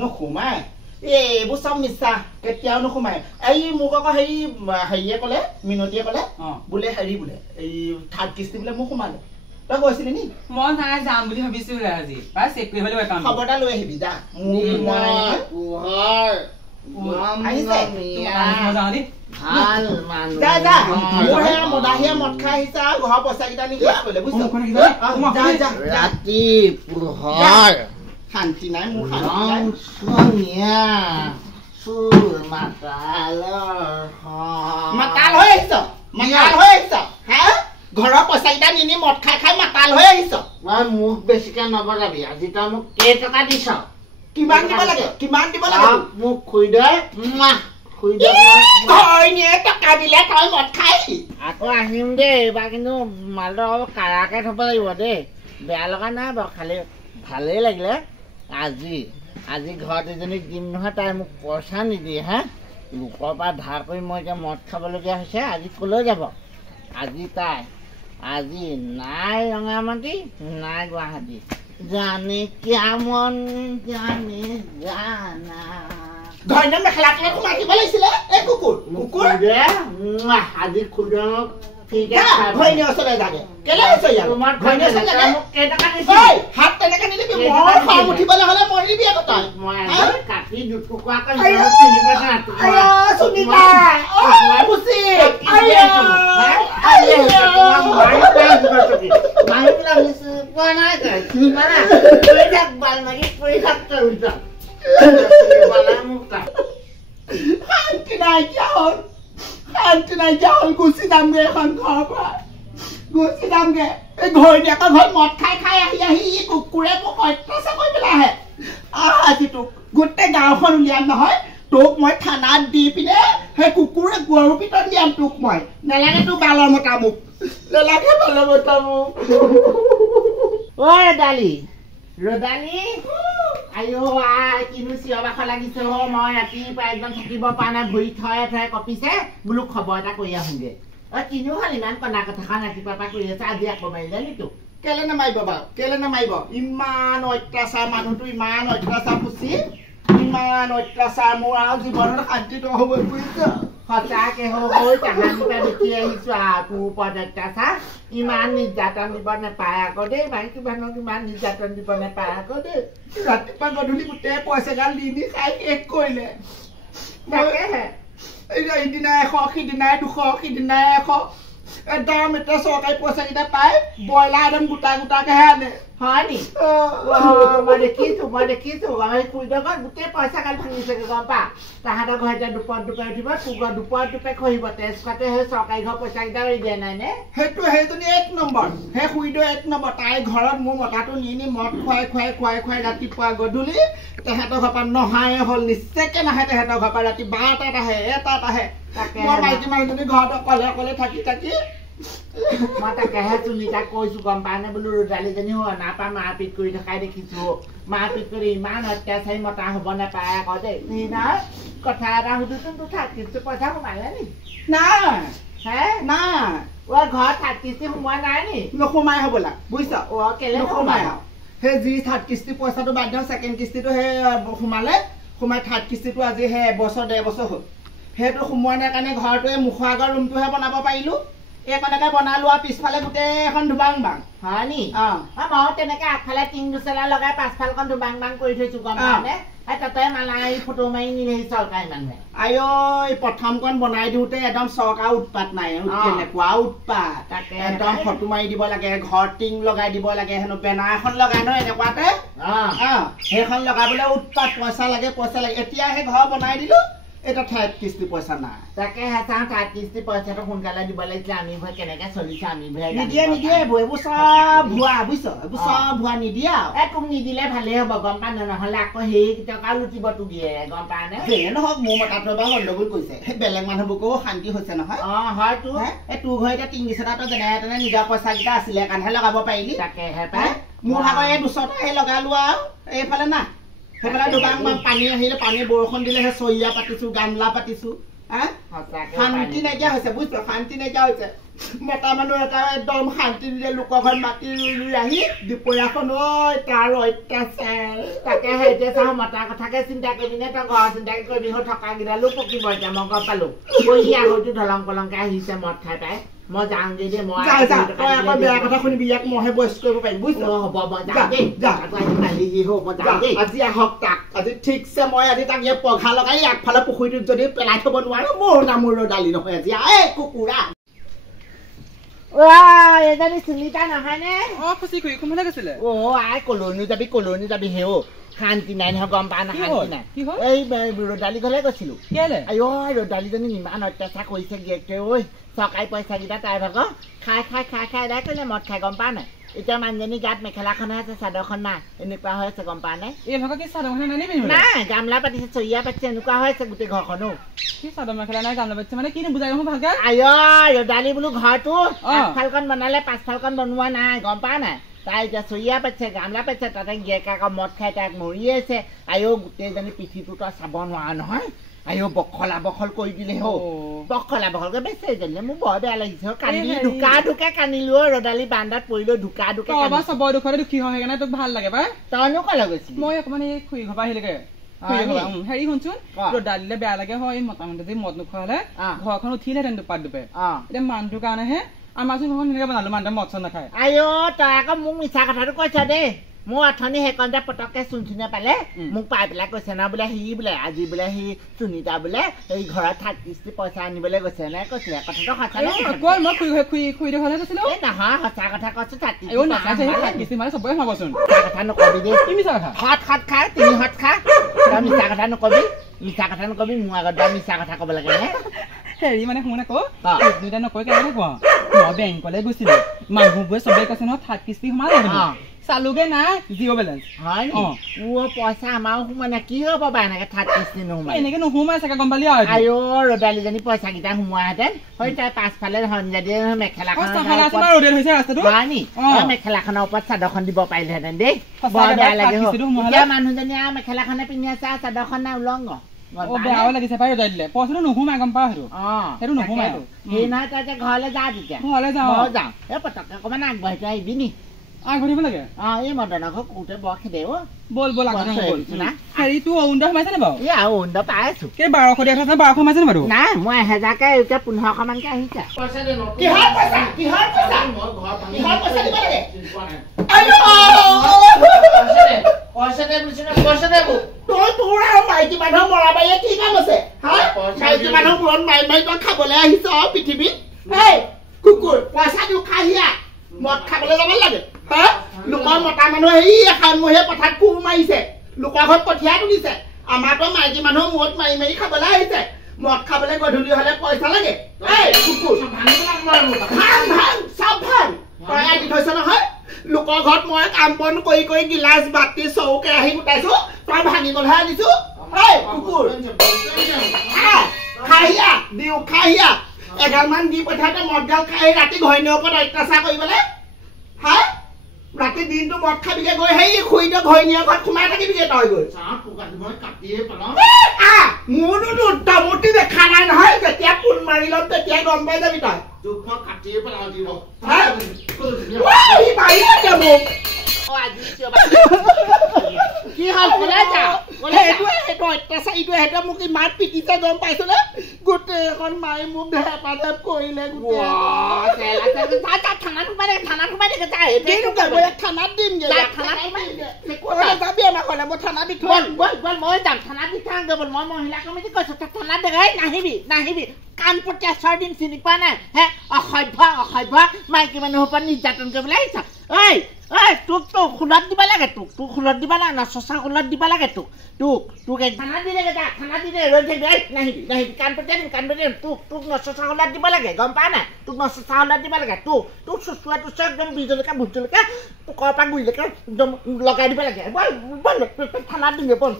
নোসোমাই এইবোৰ চব মিছা কেতিয়াও নোসোমাই এই মোক আকৌ হেৰিয়ে ক'লে মিনতিয়ে ক'লে বোলে হেৰি বোলে এই থাৰ্ড কিস্তি বোলে মোক সোমালে তই গৈছিলি নি মই নাই যাম বুলি ভাবিছো আজি পাই চেক কৰিব লাগিব একাউণ্ট খবৰটা লৈ আহিবি যা ভাল মানুহ যা যা মোৰ হে মদাহিয়া মদ খাই আহিছা ঘৰৰ পইচা কেইটা নিদিয়া বোলে বুজিছ ৰাতি পোহৰ শান্তি নাই মোৰ ৰংচঙীয়া চুৰ মাতাল হৈ আহিছ হা ঘৰৰ পইচা কেইটা নিনি মদ খাই খাই মাতাল হৈ আহিছ মই মুখ বেছিকে নবজাবি আজি তই মোক কেইটকা দিছ কিমান দিব লাগে মোক খুই দে টকা দিলে তই মদ খাই আকৌ আহিম দেই এইবাৰ কিন্তু মালটো অলপ কাৰাকে থব লাগিব দেই বেয়া লগা নাই বাৰু খালি ভালেই লাগিলে আজি ঘৰত এজনীক দিম নহয় তাই মোক পইচা নিদিয়ে হা লোকৰ পৰা ধাৰ কৰি মই এতিয়া মদ খাবলগীয়া হৈছে আজি কলৈ যাব আজি নাই ৰঙামাটি নাই গুৱাহাটী জানে কেমন জানে জানা ঘৰতে মেখেলা তলত সোমাই দিব লাগিছিলে এই কুকুৰ আজি খুদক ঠিক ঘৈণী ওচৰলৈ যাগে কেলে হৈছে তোমাৰ ঘৈণী ওচৰলৈ মোক কেইটকা দিছে হাত তেনেকে নিদিবি মোৰ খং উঠিবলৈ হ'লে মৰিবি আকৌ তই মই কাটি দুটুকুৰাকৈ সুনিতা শান্তি নাইকিয়া হ'ল গুচি যামগে এখন ঘৰৰ পৰা গুচি যামগে এই ঘৈণীয়েকৰ ঘৰত মদ খাই খাই আহি কুকুৰে মোক অত্যাচাৰ কৰি পেলাই আহে আজি তোক গোটেই গাঁওখন উলিয়াম নহয় তোক মই থানাত দি পিনে সেই কুকুৰে গৰু পিতন দিয়াম তোক মই নালাগে তোক বালৰ মতা মোক ঐ ৰদালি আইও কিনো চিঞৰ বাখৰ লাগিছে মই ৰাতিপুৱা একদম থাকিব পৰা নাই ভৰি থয়ে থয়ে কঁপিছে বোলো খবৰ এটা কৰি আহোঁগে কিনো হ'ল ইমান কণা কথাখন ৰাতিপুৱাৰ পৰা কৰি আছে আজি আকৌ মাৰিলে নি তোক কেলে নামাৰিব বাৰু কেলে নামাৰিব ইমান অত্যাচাৰ মানুহটো ইমান অত্যাচাৰ ফুচি ইমান অত্যাচাৰ মোৰ আৰু জীৱনত শান্তিটো হ'ব বুজিছ সঁচাকে হৈ কাহানিৰ পৰা দেখি আহিছো তোৰ ওপৰত অত্যাচাৰ ইমান নিৰ্যাতন দিব নাপায় আকৌ দেই মাইকী মানুহক ইমান নিৰ্যাতন দিব নাপায় আকৌ দেই ৰাতিপুৱা গধূলি গোটেই পইচা গাল দি খাই শেষ কৰিলে তাকেহে ইদিনা 100 সিদিনাই 200 সিদিনাই 100 একদম এতিয়া চৰকাৰী পইচা কেইটা পাই ব্ৰইলাৰ একদম গোটাকেহে আনে হয় নি মই দেখিছো আমি খুৰীদেউৰ ঘৰত গোটেই পইচা গাল ভাঙিছে গম পা তাহাঁতৰ ঘৰ এতিয়া দুপৰত উঠিব তোৰ দুপৰত খহিব তেজপাতে সেই চৰকাৰী ঘৰ পইচা কেইটা এৰি দিয়া নাই নে সেইজনী 1 নম্বৰ সেই খুৰীদেউ 1 নম্বৰ তাইৰ ঘৰত মোৰ মতাটো নি মদ খুৱাই ৰাতিপুৱা গধূলি তেহেঁতৰ ঘৰ পৰা নহায়ে হ'ল নিশ্চয়কে নাহে তেহেঁতৰ ঘৰ পৰা ৰাতি 12টাত আহে 1টাত আহে মই মাইকী মানুহজনী ঘৰত অকলে থাকি মই তাকেহে চুলিতাক কৈছো গম পা নে বোলো ৰোজালীজনী নাপা মাৰপিট কৰি থকাই দেখিছো মাৰপিট কৰি ইমান অত্যাচাৰী মতা হ'ব নাপায় আকৌ দেই কথা এটা সুধোচোন তোৰ থাৰ্ড পইচা সোমালে নি নাই ঘৰত থাৰ্ড কিস্তি সোমোৱা নাই নি নোসোমাই হ'বলা বুজিছ কেলে নোসোমাই সেই যি থাৰ্ড কিস্তি পইচাটো বাদ দিওঁ ছেকেণ্ড কিস্তিটো সেই সোমাই থাৰ্ড কিস্তিটো আজি সেই 1.5 বছৰ হ'ল সেইটো সোমোৱা নাই কাৰণে ঘৰটোৱে মুখৰ আগৰ ৰুমটোহে বনাব পাৰিলো এইকণকে বনালো আৰু পিছফালে গোটেই এখন ধুবাং বাং হয় নি মই তেনেকে আগফালে টিং দুচেলা লগাই পাছফালখন ধুবাং বাং কৰি থৈছো গম পানে তাতে মালাই ফটো মাৰি নিলেহি চৰকাৰী মানুহে আই প্ৰথমখন বনাই দিওঁতে একদম চৰকাৰ উৎপাত নাই কেনেকুৱা উৎপাত তাকে একদম ফটো মাৰি দিব লাগে ঘৰ টিং লগাই দিব লাগে হেনো বেনাৰ এখন লগাই ন এনেকুৱাতে সেইখন লগাবলৈ উৎপাত পইচা লাগে এতিয়া সেই ঘৰ বনাই দিলো এটা থাৰ্ড কিস্তি পইচা নাই তাকে থাৰ্ড কিস্তি পইচাটো সোনকালে দিব লাগিছিলে আমি ভয় কেনেকে চলিছে আমি নিদিয়ে এইবোৰ চব ভুৱা বুজিছ এইবোৰ চব ভুৱা নিদিয়া তোক নিদিলে ভালেই হ'ব গম পা নহলে আকৌ সেই টকা লুটিব তোক দিয়ে গম পা নে নহওক মোৰ মতাটো বা গণ্ডগোল কৰিছে সেই বেলেগ মানুহবোৰকো শান্তি হৈছে নহয় হয় তোৰ তোৰ ঘৰ এতিয়া টিং বিচনাটো যেনে তেনে নিজৰ পইচা কেইটা আছিলে কাৰণেহে লগাব পাৰিলি তাকেহে পাই মোৰ ভাগৰ এই 200টাহে লগালো আৰু এইফালে না সেইফালে দুবাং পানী আহিলে পানী বৰষুণ দিলে সেই চৰিয়া পাতিছো গামলা পাতিছো শান্তি নাইকিয়া হৈছে বুজিছ শান্তি নাইকিয়া হৈছে মতা মানুহ এটা একদম শান্তি নিদিয়ে লোকৰ ঘৰত মাটি ৰুই আহি দুপৰীয়াখন ঐ তাৰ অত্যাচাৰ তাকে এতিয়া চাওঁ মতাৰ কথাকে চিন্তা কৰিবি নে তই ঘৰ চিন্তা কৰিবি হৈ থকা কেইডালো পকিব এতিয়া মই গম পালো বহি আগতো ঢলং পলংকে আহিছে মদ খাই পাই মই যাওঁগে দে মই তই আকৌ বেয়া কথা শুনিবি ইয়াক মইহে বয়স কৰিব পাৰিম বুজিছ হ'ব মই যাওঁ দেই কালি সি হ'ব মই যাওঁ দেই আজি আহক তাক আজি ঠিকছে মই আজি তাক ইয়াত পঘা লগাই আগফালে পুখুৰীটোত যদি পেলাই থব নোৱাৰো মোৰ নামৰ দালি নহয় আজি এই কুকুৰা এজনী সুনিতা নহয় নে খুচি খুৰি কোনফালে গৈছিলে আই কলনি যাবি হেও শান্তি নাই নহয় গম পা না শান্তি নাই এই ৰদালি ঘৰলে গৈছিলো আইঅ ৰদালিজনী ইমান অত্যাচাৰ কৰিছে গিয়েকে ঐ চৰকাৰী পইচাকেইটা তাই ভাগৰ খাই এদাই কৰিলে মদ খাই গম পা নাই এতিয়া মানুহজনী গাত মেখেলাখন আছে চাদৰখন নাই এনেকুৱা হৈ আছে গম পা নাই এই ভাগৰ কি চাদৰখন নাই গামলা পাতিছে চৰিয়া পাতিছে এনেকুৱা হৈ আছে গোটেই ঘৰখনো কি চাদৰ মেখেলা নাই গামলা পাতিছে মানে কিনো বুজাই নহয় ভালকে আইঅ ৰদালি বোলো ঘৰটো আগফালখন বনালে পাছফালখন বনোৱা নাই গম পা নাই তাই এতিয়া চৰিয়া পাতিছে গামলা পাতিছে তাতে গিয়েকে আকৌ মদ খাই তাইক মৰি আছে আইঅ গোটেইজনী পিঠিটো তই চাব নোৱাৰা নহয় আইঅ বখল কৰি দিলে হৌ বখলকে বেচে যেনে মোৰ বৰ বেয়া লাগিছে কান্দি ঢুকা কান্দিলো ৰদালি বান্দাত পৰিলো ঢুকা চব দুখৰে দুখী হয় সেইকাৰণে তোক ভাল লাগে পাই তইনো কলে গৈছিলি মই অকমান এই খুৰী ঘৰ পৰা আহিলেগে হেৰি শুনচোন ৰদালিলে বেয়া লাগে হয় মোটামুটি যদি মদ নোখোৱা হলে ঘৰখন উঠিলেহেঁতেন দুপাত দুপে এতিয়া মানুহটোৰ কাৰণেহে আমাৰ চোন ঘৰখন এনেকে বনালো মানুহটোৱে মদ চদ নাখায় আইঅ তই আকৌ মোক মিছা কথাটো কৈছ দেই মোৰ অথনি সেইকণতে পটককে চুনচুনে পালে মোক পাই পেলাই কৈছে না বোলে সি বোলে আজি বোলে সি সুনিতা বোলে এই ঘৰত 30 পইচা আনিবলৈ গৈছে নে কৈছিলে কথাটো সঁচা খুৰী ঘৰলে গৈছিলো নহয় সঁচা কথা কৈছো 30 মানে চবৰে সোমাবচোন কথা নকবি দেই কি মিছা কথা হত খা তিনি হত খা তই মিছা কথা নকবি মোৰ আগত মিছা কথা ক'ব লাগে নে হেৰি মানে শুন আকৌ দুইটা নকৈ কেনেকে কোৱা মই বেংকলৈ গৈছিলো মানুহবোৰে চবেই কৈছে নহয় 30 সোমালে চালুগে নাই জিৰ' বেলেঞ্চ হয় পইচা আমাৰো সোমানে কি হ'ব বা এনেকে 30 নোসোমাই এনেকে নোসোমাই চাগে গম পালি আইঅ ৰদালিজনী পইচা কেইটা সোমোৱাহেঁতেন হয় তাই পাছফালে সন্ধিয়া দিয়ে মেখেলাখনৰ ওপৰত চাদৰখন দিব পাৰিলেহেঁতেন দেই বৰ বেয়া লাগে এতিয়া মানুহজনী আৰু মেখেলাখনে পিন্ধি আছে আৰু চাদৰখন নাই উলংগ বেয়াও লাগিছে পাই ৰদাই দিলে পইচাটো নোসোমাই গম পাওঁ সেইটো নোসোমাই সেই নহয় তই এতিয়া ঘৰলৈ যা তেতিয়া ঘৰলৈ যাওঁ এই পটককে অকমান আগবাঢ়ি তই আহিবি নি আগবাঢ়িব লাগে এই মদনৰ ঘৰ কোতে বৰ খেদে বল হেৰি তোৰ অৰুণোদয় সোমাইছে নে বাৰু অৰুণোদয় পাই আছো 1200 দিয়া কথা 1200 সোমাইছে নে বাৰু নাই মই 1000কে 1500 মানকে আহিছে মাইকী মানুহ মৰা বাৰীয়ে কি কাম আছে মাইকী মানুহ মূৰত মাৰি তই খাবলৈ আহিছ পৃথিৱীত কুকুৰ পইচা দিও খাহিয়া মদ খাবলৈ যাব লাগে লোকৰ মতা মানুহ এই এখানমহীয়া পথাৰত কোৰ মাৰিছে লোকৰ ঘৰত কঠীয়া তুলিছে আমাৰতো মাইকী মানুহ মূৰত মাৰি খাবলৈ আহিছে মদ খাবলৈ গধূলি হলে পইচা লাগে তই দি থৈছ নহয় লোকৰ ঘৰত মই কাম বন কৰি গিলাচ বাতি চৌ কেৰাহী গোটাইছো তই ভাঙিবলৈহে আনিছো কুকুৰ খাহিয়া দিও খাহিয়া এগালমান দি পঠাইতে মদগাল খাই ৰাতি ঘৈণীৰ ওপৰত অত্যাচাৰ কৰিবলৈ ৰাতি দিনটো মদ খাবিগে গৈ সেই খুৰীটো ঘৈণীৰ ঘৰত সোমাই থাকিবিগে তই গৈ মোৰতো উত্তমূৰ্তি দেখা নাই নহয় যেতিয়া ফোন মাৰি ল'ম তেতিয়া গম পাই যাবি তই কি হ'ল সেইটো মোক ইমান পিটিছে গম পাইছো নে গোটেই এখন মাৰি মোক ধেপাধেপ কৰিলে থানাত দিমগে যাবি আমাৰ ঘৰলে মই থানাত দি থৈ মই যাম থানাত দি থাকগে বল মই মহিলা কমিটি কৈছো থানাত দেখাই নাহিবি কাণপতি 4 দিন চিনি পোৱা নাই অসভ্য মাইকী মানুহৰ পৰা নিৰ্যাতন কৰিবলৈ আহিছ তোক খোলত দিব লাগে তোক খোলত দিব লাগে নচচা খোলত দিব লাগে তোক থানাত দিলে ৰৈ থাকিবি নাহিবি কাণপতি তোক নচচা খোলত দিব লাগে গম পা নাই তোক নচচা খোলত দিব লাগে তোক চুচুৱা একদম বিজলকা ভোটজলকা তোকৰ পৰা গুৰিলৈকে একদম লগাই দিব লাগে বল থানাত দিমগে বল